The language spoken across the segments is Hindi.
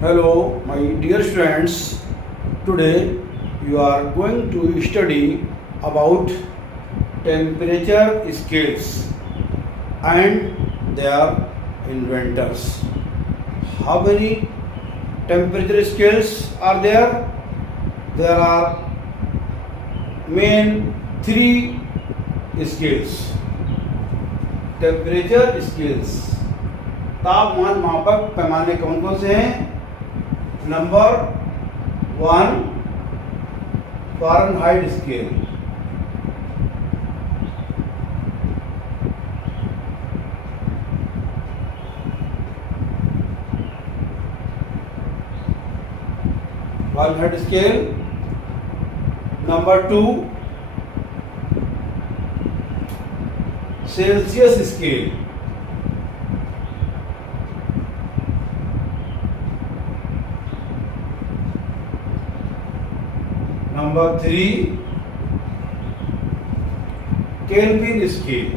Hello, my dear students. Today you are going to study about temperature scales and their inventors. How many temperature scales are there? There are main three scales. Temperature scales, तापमान मापक पैमाने कौन कौन से हैं? Number 1 Fahrenheit scale, Fahrenheit scale. Number 2 Celsius scale, number 3 Kelvin scale.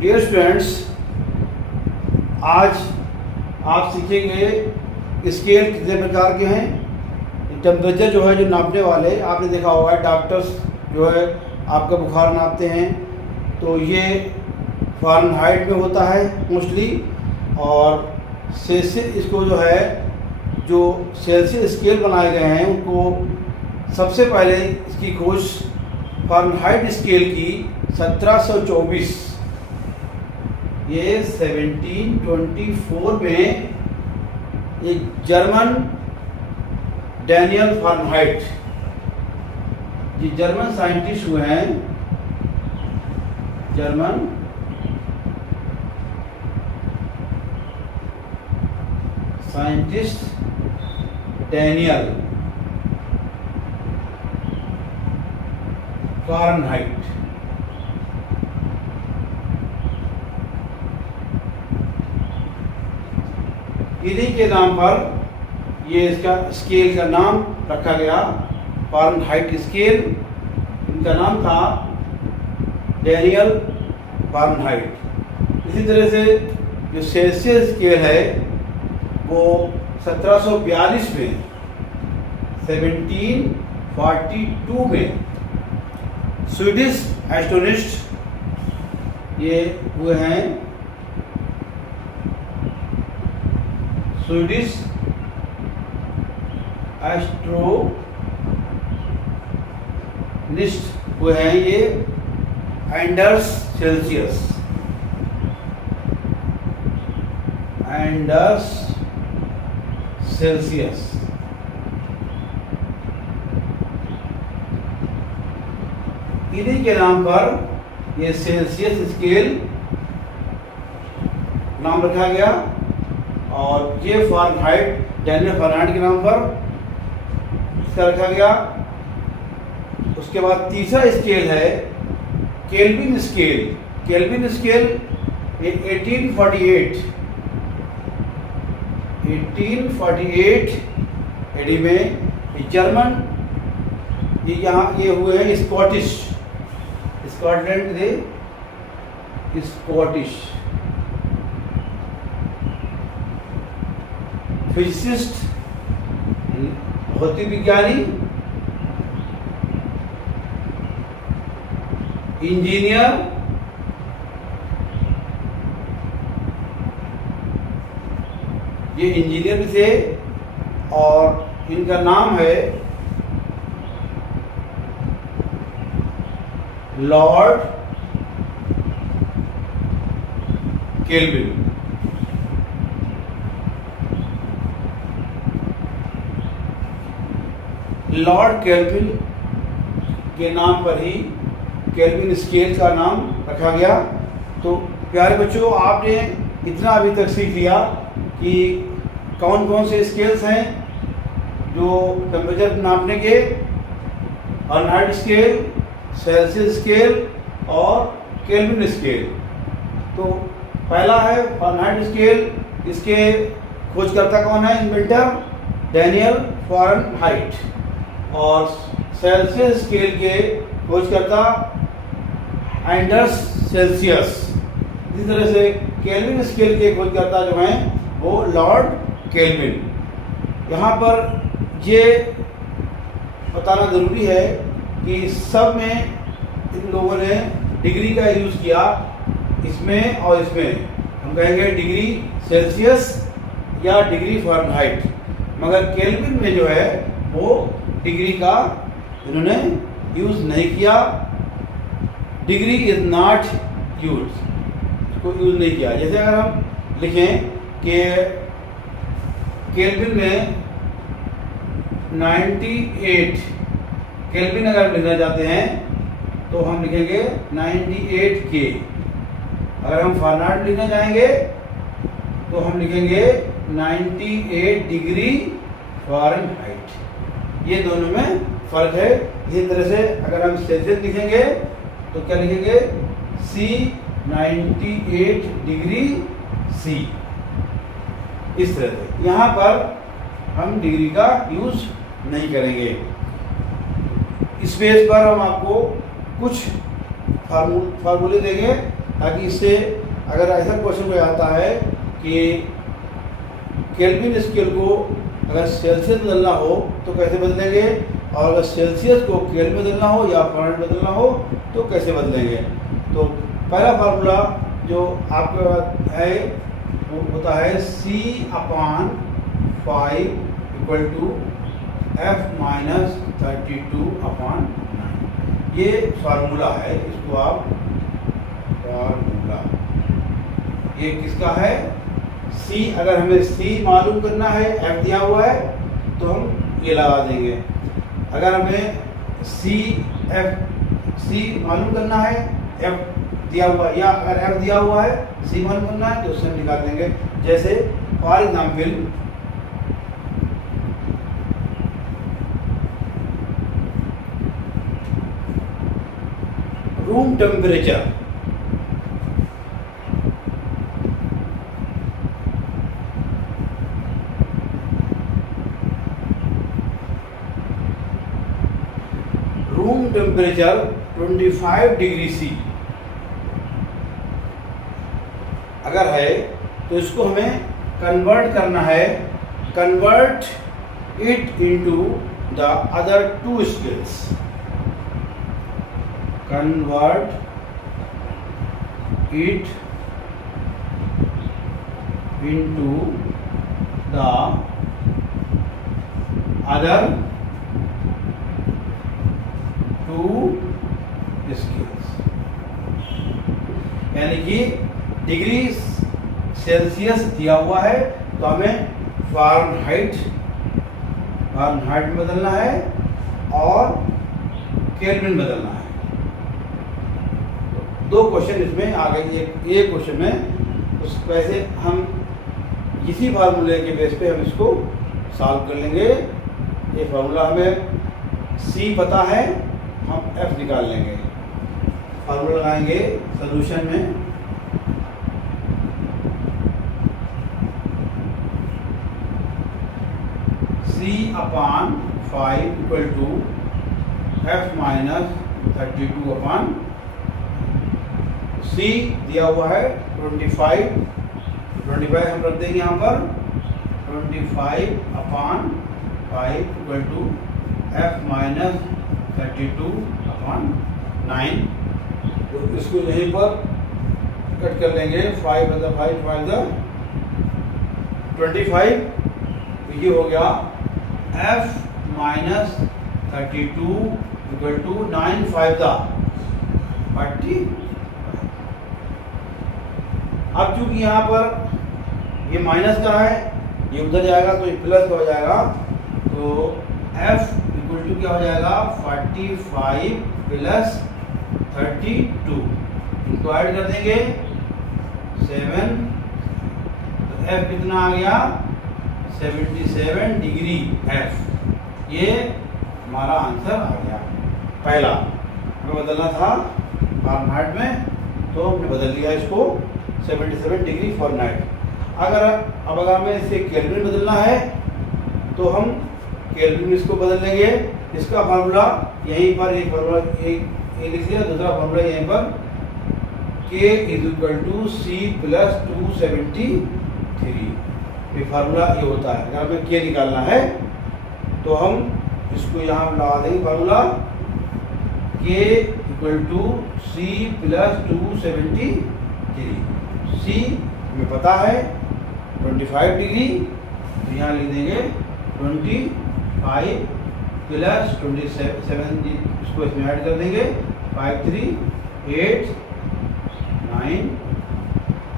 Dear students, आज आप सीखेंगे स्केल कितने प्रकार के हैं। टेम्परेचर जो है, जो नापने वाले, आपने देखा होगा डॉक्टर्स जो है आपका बुखार नापते हैं तो ये फ़ारेनहाइट में होता है मोस्टली, और सेल्सियस, इसको जो है जो सेल्सियस स्केल बनाए गए हैं उनको सबसे पहले इसकी खोज फ़ारेनहाइट स्केल की 1724, ये 1724 में एक जर्मन डैनियल फ़ारेनहाइट, ये जर्मन साइंटिस्ट हुए हैं, जर्मन साइंटिस्ट डैनियल फ़ारेनहाइट। इन्हीं के नाम पर ये इसका स्केल का नाम रखा गया, फ़ारेनहाइट स्केल। इनका नाम था डैनियल फ़ारेनहाइट। इसी तरह से जो सेल्सियस स्केल है वो 1742 में, 1742 में स्वीडिश एस्ट्रोनॉमिस्ट ये हुए हैं, स्वीडिश एस्ट्रोनॉमिस्ट हुए हैं ये एंडर्स सेल्सियस, एंडर्स सेल्सियस। इन्हीं के नाम पर ये सेल्सियस स्केल नाम रखा गया, और ये फ़ारेनहाइट डैनियल फ़ारेनहाइट के नाम पर इसका रखा गया। उसके बाद तीसरा स्केल है केल्विन स्केल। केल्विन स्केल ये 1848 एडी में जर्मन, ये यहाँ ये हुए हैं स्कॉटिश, स्कॉटलैंड के स्कॉटिश फिजिसिस्ट, भौतिक विज्ञानी, इंजीनियर, ये इंजीनियर भी थे, और इनका नाम है लॉर्ड केल्विन। लॉर्ड केल्विन के नाम पर ही केल्विन स्केल का नाम रखा गया। तो प्यारे बच्चों, आपने इतना अभी तक सीख लिया कि कौन कौन से स्केल्स हैं जो टेम्परेचर नापने के, फ़ारेनहाइट स्केल, सेल्सियस स्केल और केल्विन स्केल। तो पहला है फ़ारेनहाइट स्केल, इसके खोजकर्ता कौन है? Inventor Daniel Fahrenheit. और सेल्सियस स्केल के खोजकर्ता एंडर्स सेल्सियस। इसी तरह से केल्विन स्केल के खोजकर्ता जो हैं वो लॉर्ड केल्विन। यहाँ पर ये बताना ज़रूरी है कि सब में इन लोगों ने डिग्री का यूज़ किया, इसमें और इसमें हम कहेंगे डिग्री सेल्सियस या डिग्री फ़ारेनहाइट, मगर केल्विन में जो है वो डिग्री का इन्होंने यूज़ नहीं किया। डिग्री इज़ नॉट यूज, इसको यूज़ नहीं किया। जैसे अगर हम लिखें कि केल्विन में 98 केल्विन अगर लिखना चाहते हैं तो हम लिखेंगे 98 के। अगर हम फ़ारेनहाइट लिखना चाहेंगे तो हम लिखेंगे 98 डिग्री फ़ारेनहाइट। ये दोनों में फ़र्क है। इसी तरह से अगर हम सेल्सियस लिखेंगे तो क्या लिखेंगे C 98 डिग्री C। इस तरह से यहाँ पर हम डिग्री का यूज़ नहीं करेंगे। इस पेज पर हम आपको कुछ फार्मूले देंगे ताकि इससे अगर ऐसा क्वेश्चन कोई आता है कि केल्विन स्केल को अगर सेल्सियस बदलना हो तो कैसे बदलेंगे, और अगर सेल्सियस को केल्विन बदलना हो या फ़ारेनहाइट बदलना हो तो कैसे बदलेंगे। तो पहला फार्मूला जो आपके पास है वो होता है C/5 = F-32/9। ये फार्मूला है, इसको आप फार्मूला ये किसका है C। अगर हमें C मालूम करना है, F दिया हुआ है तो हम ये लगा देंगे। अगर हमें C मालूम करना है, F दिया हुआ, या अगर F दिया हुआ है C मालूम करना है तो उससे हम निकाल देंगे। जैसे for example room temperature, room temperature 25 degree C अगर है तो इसको हमें कन्वर्ट करना है, convert it into the other two scales, convert it into the other two scales. यानी कि डिग्री सेल्सियस दिया हुआ है तो हमें फ़ारेनहाइट में बदलना है और केल्विन बदलना है। दो क्वेश्चन इसमें आ गए, एक क्वेश्चन में उस वैसे हम इसी फार्मूले के बेस पे हम इसको सॉल्व कर लेंगे। ये फार्मूला हमें C पता है, हम F निकाल लेंगे। फार्मूला लगाएंगे सॉल्यूशन में, C/5 = F-32/। C दिया हुआ है 25 हम रख देंगे यहाँ पर 25/5 = F-32/9। तो इसको यहीं पर कट कर लेंगे। 5 × 5 = 25। ये हो गया F-32 = 9 5 40। अब चूंकि यहाँ पर ये माइनस का है, ये उधर जाएगा तो ये प्लस का हो जाएगा, तो F = क्या हो जाएगा 45 + 32। इनको ऐड कर देंगे 7, तो F कितना आ गया 77 डिग्री F। ये हमारा आंसर आ गया। पहला हमें बदलना था फ़ारेनहाइट में तो हमने बदल लिया इसको 77 डिग्री फ़ारेनहाइट। अगर हमें इसे केल्विन बदलना है तो हम केल्विन इसको बदल लेंगे। इसका फार्मूला यहीं पर एक फार्मूला एक लिख लिया, दूसरा फार्मूला यहीं पर K is equal to C plus 273। ये फार्मूला ये होता है। अगर हमें K निकालना है तो हम इसको यहाँ लगा देंगे formula K equal to C plus 273। C हमें पता है 25 डिग्री, तो यहाँ लिख देंगे 25 प्लस 27, इसको इसमें ऐड कर देंगे 5 3 8 9।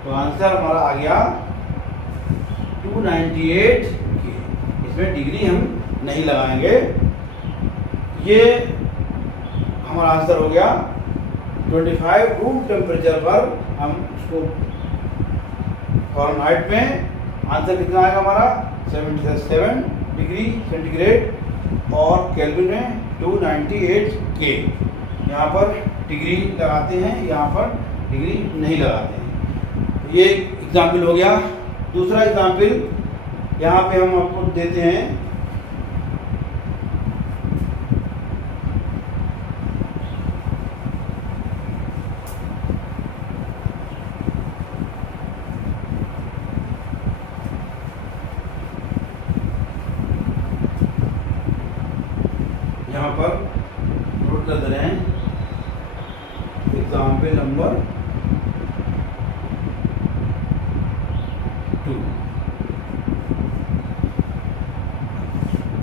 तो आंसर हमारा आ गया 298 के। इसमें डिग्री हम नहीं लगाएंगे। ये हमारा आंसर हो गया 25 रूम टेम्परेचर पर। हम इसको फ़ारेनहाइट में आंसर कितना आएगा हमारा 77 डिग्री सेंटीग्रेड और केल्विन में 298 के। यहाँ पर डिग्री लगाते हैं, यहाँ पर डिग्री नहीं लगाते हैं। ये एग्जाम्पल हो गया। दूसरा एग्जाम्पल यहाँ पे हम आपको देते हैं। यहाँ पर नोट कर दे रहे हैं example number 2।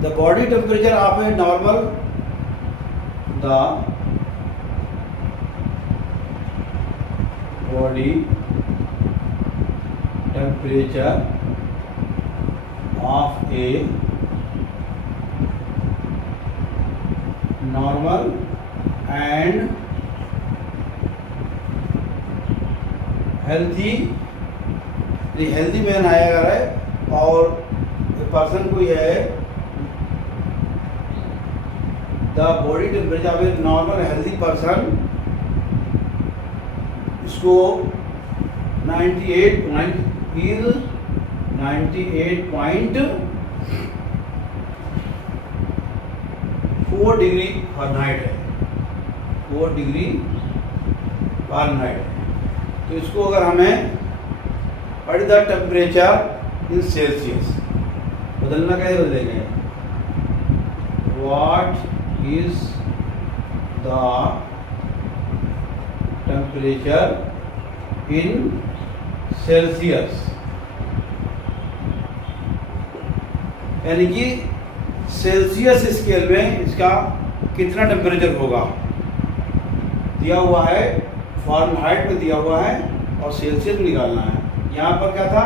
The body temperature of a normal, the body temperature of A normal and healthy, healthy man आया अगर है और पर्सन कोई है, the body temperature of a normal healthy person, इसको 98.4 डिग्री फ़ारेनहाइट है, 4 डिग्री फ़ारेनहाइट है। तो इसको अगर हमें what is the temperature in Celsius बदलना, कैसे बदलेंगे? What is the temperature in Celsius, यानी कि सेल्सियस स्केल में इसका कितना टेम्परेचर होगा दिया हुआ है, फ़ारेनहाइट में दिया हुआ है और सेल्सियस में निकालना है। यहाँ पर क्या था,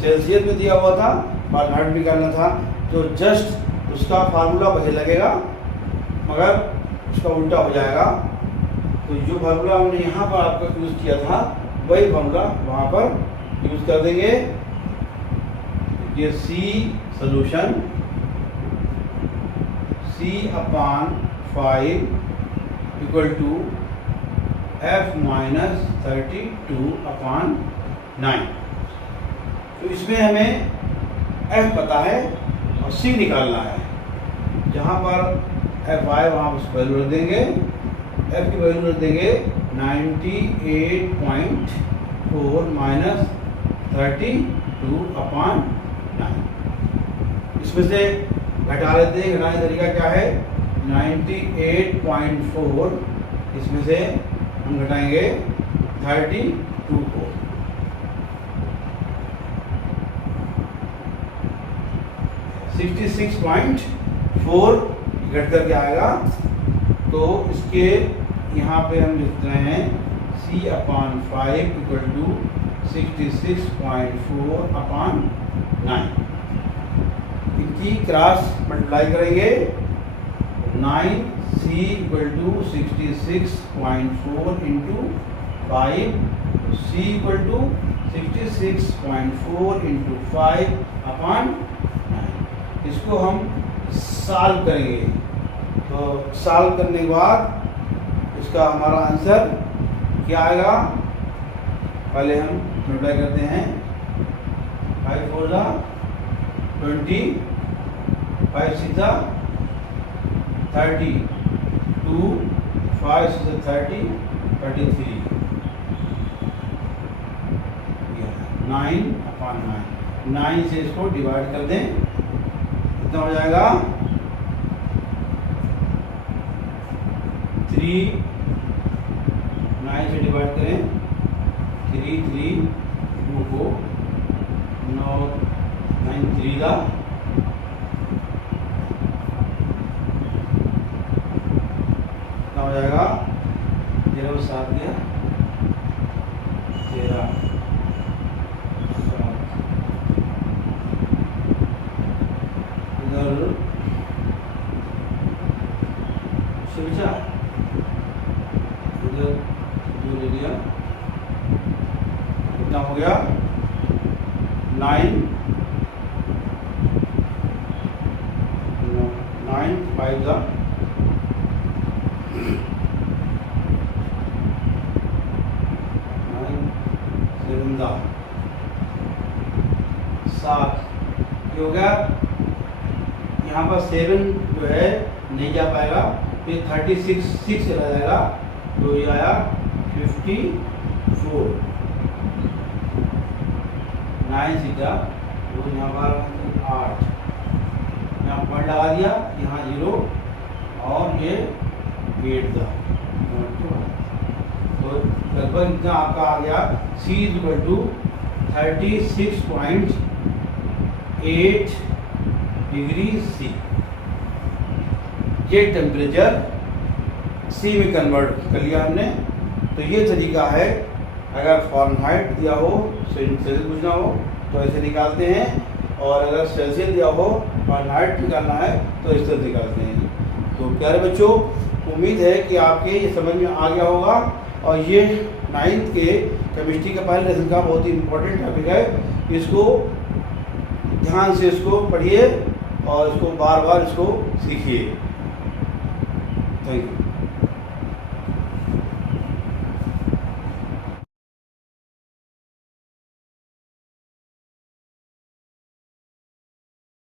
सेल्सियस में दिया हुआ था, फ़ारेनहाइट में निकालना था। तो जस्ट उसका फार्मूला वही लगेगा मगर उसका उल्टा हो जाएगा। तो जो फार्मूला हमने यहाँ पर आपका यूज़ किया था वही फार्मूला वहाँ पर यूज़ कर देंगे। ये सी solution C/5 equal to F-32/9। तो इसमें हमें F पता है और C निकालना है। जहाँ पर F वहाँ उस वैल्यू रख देंगे, F की वैल्यू रख देंगे 98.4 माइनस 32/9। इसमें से घटा लेते हैं। घटाने का तरीका क्या है, 98.4 इसमें से हम घटाएंगे 32 को, 66.4 घट करके आएगा। तो इसके यहाँ पे हम लिख रहे हैं C/5 इक्वल टू 66.4/9। इनकी क्रॉस मल्टीप्लाई करेंगे, 9C equal to 66.4 into 5, C equal to 66.4 into 5/9। इसको हम सॉल्व करेंगे। तो सॉल्व करने के बाद इसका हमारा आंसर क्या आएगा, पहले हम मल्टीप्लाई करते हैं। 5 4 20, 5 6 30, 2 5 6 30, 33। 9/9, 9 से इसको डिवाइड कर दें, कितना हो जाएगा 3, 9 से डिवाइड करें 3, 3 2 को 9, 9 3 का कितना हो जाएगा 13 7 गया 13 7, इधर बचा, इधर 2 ले लिया, कितना हो गया 9 5 का 9 7 का 7, ये हो गया। यहाँ पर 7 जो है नहीं जा पाएगा, फिर 36 6 चला जाएगा, तो ये आया 54, 9 सीधा, तो यहाँ पर 8, यहाँ पॉइंट लगा दिया, यहाँ 0 और ये 8 का, तो लगभग इतना आपका आ गया C = 36.8 डिग्री C। ये टेम्परेचर C में कन्वर्ट कर लिया हमने। तो ये तरीका है, अगर फ़ारेनहाइट दिया हो, सेल्सियस पूछना हो तो ऐसे निकालते हैं, और अगर सेल्सियस दिया हो फ़ारेनहाइट निकालना है तो इस तरह निकालते हैं। तो प्यारे बच्चों, उम्मीद है कि आपके ये समझ में आ गया होगा, और ये 9th के केमिस्ट्री का पहले लेसन का बहुत ही इम्पोर्टेंट टॉपिक है। इसको ध्यान से इसको पढ़िए और इसको बार बार इसको सीखिए। Thank you.